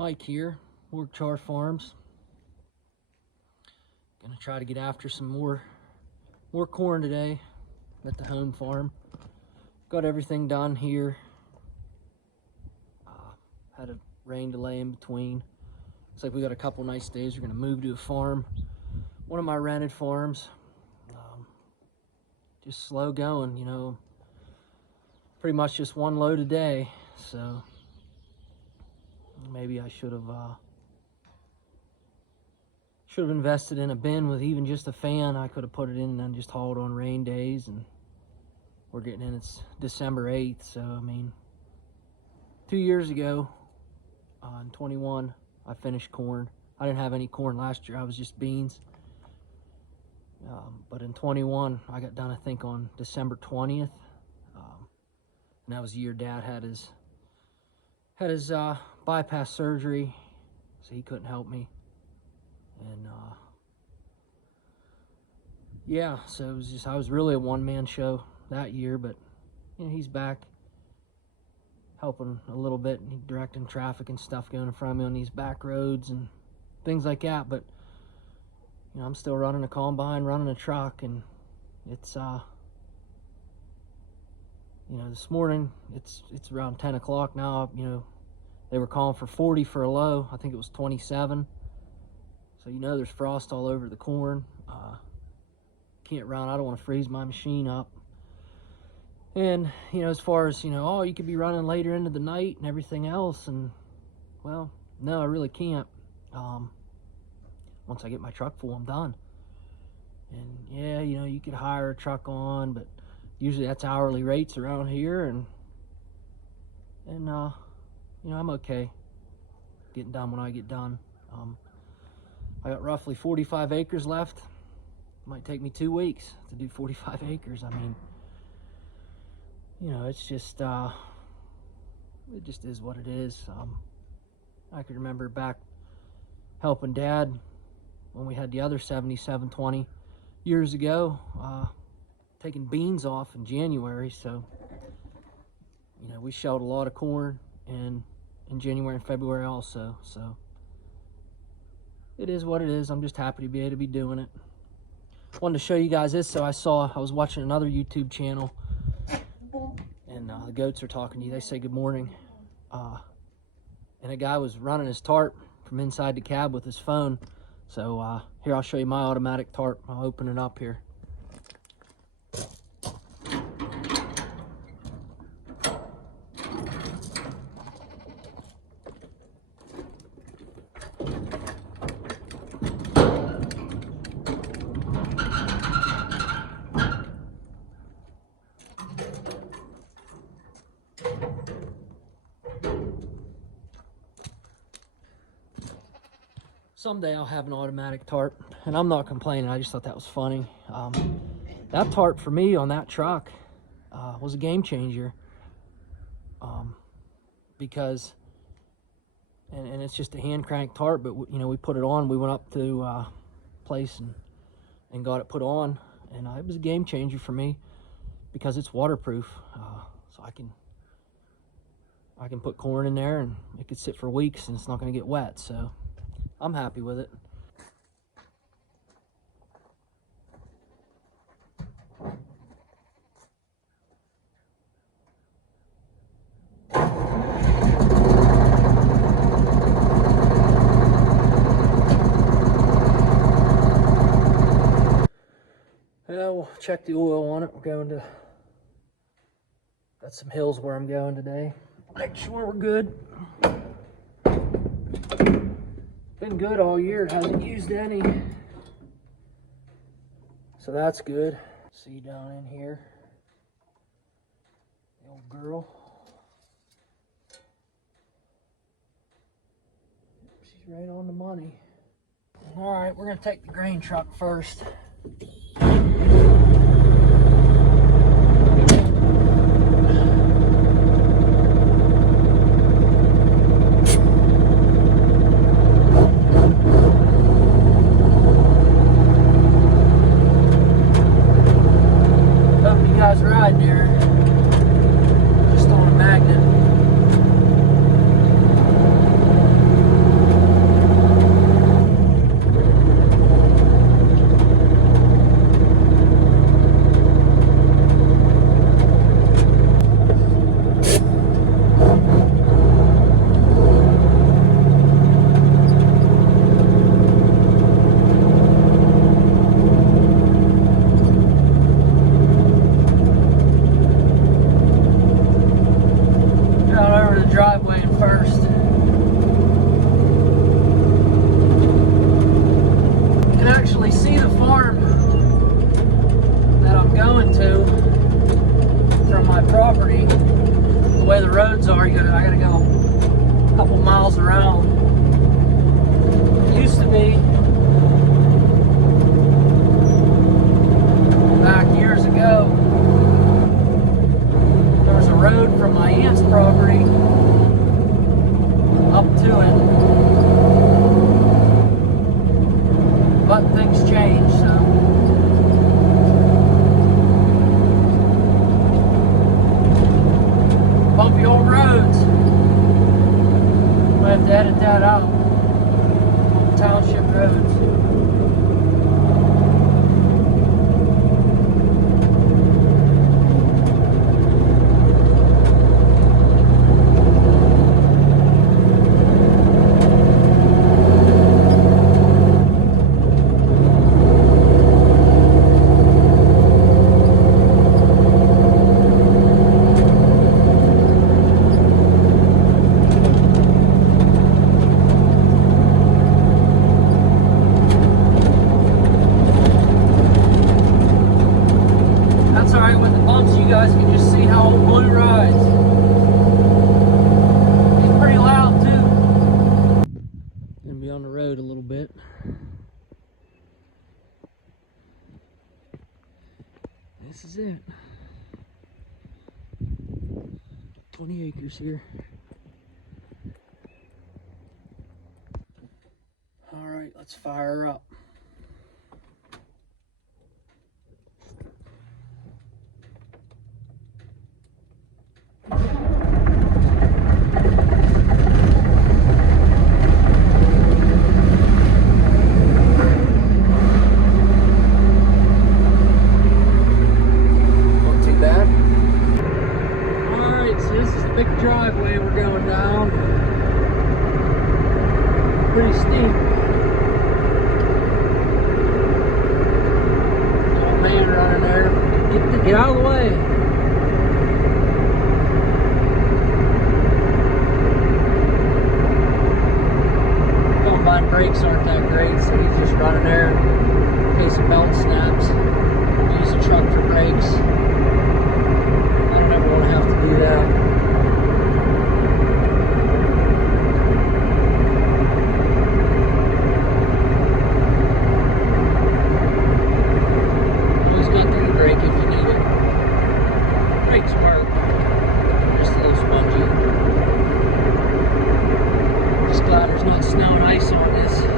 Mike here, Workchar Farms. Gonna try to get after some more corn today at the home farm. Got everything done here. Had a rain delay in between. Looks like we got a couple nice days. We're gonna move to a farm, one of my rented farms. Just slow going, you know. Pretty much just one load a day, so maybe I should have invested in a bin with even just a fan. I could have put it in and then just hauled on rain days, and we're getting in, it's December 8th, so I mean, 2 years ago, in 21, I finished corn. I didn't have any corn last year, I was just beans. But in 21, I got done, I think, on December 20th. And that was the year Dad had his bypass surgery, so he couldn't help me. And yeah, so it was just, I was really a one-man show that year, but you know, he's back helping a little bit and directing traffic and stuff going in front of me on these back roads and things like that. But you know, I'm still running a combine, running a truck, and it's you know, this morning it's around 10 o'clock now. You know, they were calling for 40 for a low. I think it was 27. So you know, there's frost all over the corn. Can't run. I don't want to freeze my machine up. And you know, as far as, you know, oh, you could be running later into the night and everything else, and well, no, I really can't. Once I get my truck full, I'm done. And yeah, you know, you could hire a truck on, but usually that's hourly rates around here, and you know, I'm okay getting done when I get done. I got roughly 45 acres left. It might take me 2 weeks to do 45 acres. I mean, you know, it's just it just is what it is. I can remember back helping Dad when we had the other 7720 years ago, taking beans off in January. So you know, we shelled a lot of corn in January and February also. So it is what it is. I'm just happy to be able to be doing it. Wanted to show you guys this. So I was watching another YouTube channel, and the goats are talking to you. They say good morning, and a guy was running his tarp from inside the cab with his phone. So here, I'll show you my automatic tarp. I'll open it up here. Someday I'll have an automatic tarp, and I'm not complaining. I just thought that was funny. That tarp for me on that truck was a game changer, because, and it's just a hand crank tarp, but you know, we put it on. We went up to place and got it put on, and it was a game changer for me because it's waterproof. So I can put corn in there, and it could sit for weeks, and it's not going to get wet. So I'm happy with it. Yeah, we'll check the oil on it. We're going to, got some hills where I'm going today. Make sure we're good. Been good all year. It hasn't used any, so that's good. See down in here, the old girl. She's right on the money. All right, we're gonna take the grain truck first. Ride there, just on a magnet. driveway in first. You can actually see the farm that I'm going to from my property. The way the roads are, I gotta go a couple miles around. It used to be, back years ago, there was a road from my aunt's property up to it, but things changed, so bumpy old roads. I have to edit that out. Township roads. With the bumps, you guys can just see how old Blue rides. He's pretty loud too. Gonna be on the road a little bit. This is it. 20 acres here. All right, let's fire her up. Driveway we're going down. Pretty steep. Oh man, running there. Get out of the way. Combine brakes aren't that great, so he's just running there in case the belt snaps. Use the truck for brakes. I don't ever want to have to do that. Not snow and ice on this, and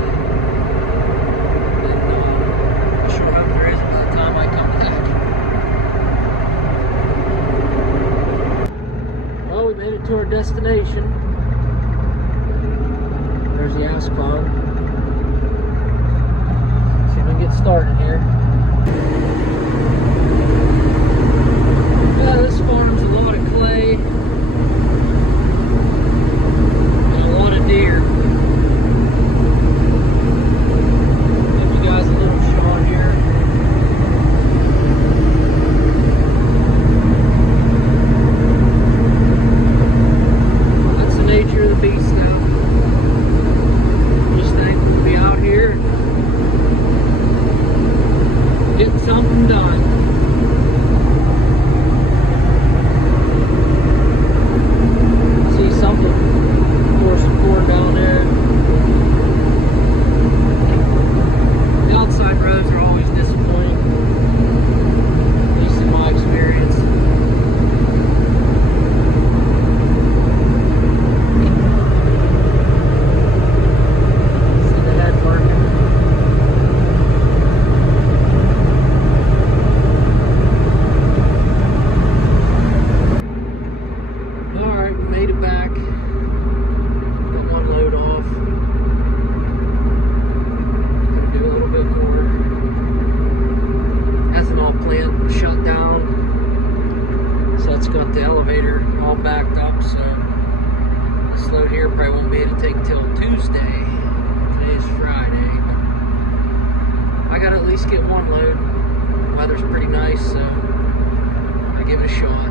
I sure hope there isn't by the time I come back. Well, we made it to our destination. There's the asphalt. See if we can get started here. Yeah, this farm's a lot of clay and a lot of deer. Something done. See something, pour some corn down there. The outside roads are always disappointing, at least in my experience. See the head working. Got the elevator all backed up, so this load here probably won't be able to take till Tuesday. Today's Friday. I gotta at least get one load. The weather's pretty nice, so I give it a shot.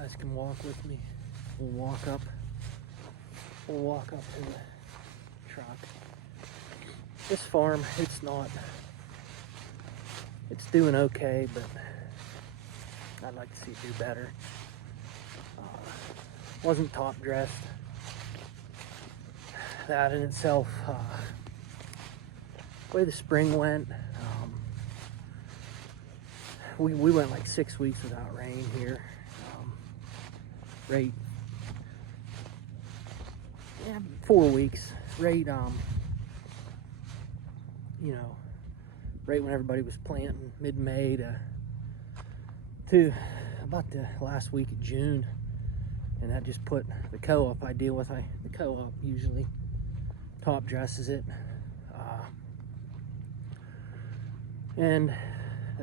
guys can walk with me. We'll walk up to the truck. This farm, it's doing okay, but I'd like to see it do better. Wasn't top dressed. That in itself, the way the spring went, we went like 6 weeks without rain here. Right, yeah, 4 weeks. Right, you know, right when everybody was planting, mid-May to about the last week of June, and that just put the co-op I deal with. The co-op usually top dresses it, and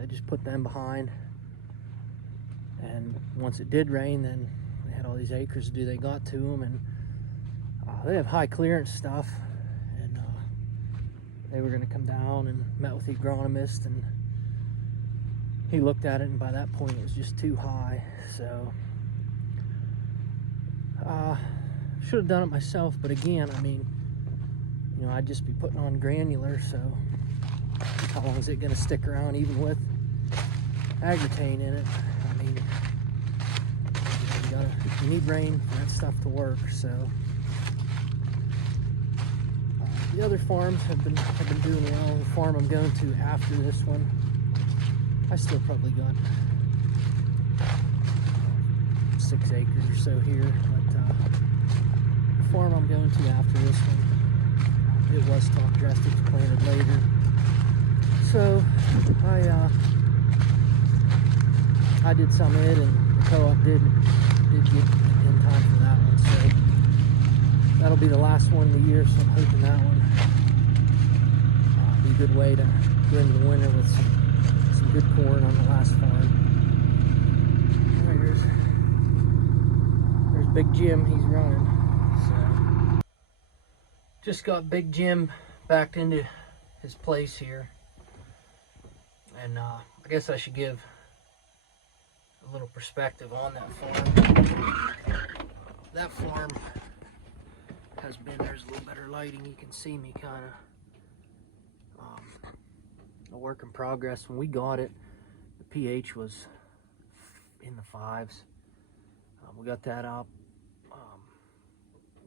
I just put them behind. And once it did rain, then they had all these acres to do. They got to them, and they have high clearance stuff, and they were going to come down and met with the agronomist, and he looked at it, and by that point it was just too high. So should have done it myself, but again, I mean, you know, I'd just be putting on granular, so how long is it going to stick around even with Agritane in it? I mean, you need rain for that stuff to work. So the other farms have been doing well. The farm I'm going to after this one, I still probably got 6 acres or so here, but the farm I'm going to after this one, it was top dressed. It was planted later, so I did some of it, and the co-op did get in time for that one. So that'll be the last one of the year. So I'm hoping that one be a good way to go into the winter with some good corn on the last farm. All right, there's Big Jim. He's running. So just got Big Jim backed into his place here, and I guess I should give a little perspective on that farm. That farm has been, there's a little better lighting, you can see me kind of, a work in progress. When we got it, the pH was in the 5s. We got that up.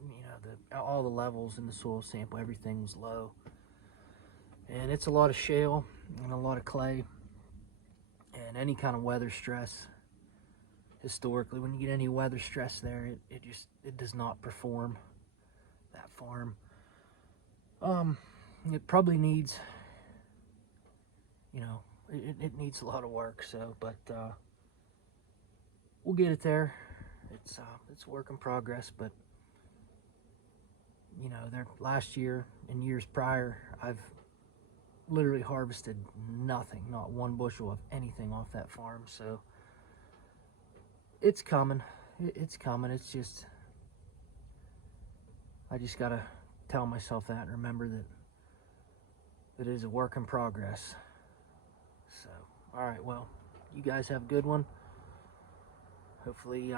You know, all the levels in the soil sample, everything was low, and it's a lot of shale and a lot of clay, and any kind of weather stress. Historically, when you get any weather stress there, it does not perform, that farm. It probably needs, you know, it needs a lot of work. So, but we'll get it there. It's a work in progress. But you know, there last year and years prior, I've literally harvested nothing, not one bushel of anything off that farm. So it's coming. It's coming. It's just, I just gotta tell myself that and remember that it is a work in progress. So, all right, well, you guys have a good one. Hopefully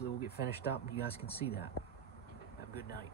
we'll get finished up and you guys can see that. Have a good night.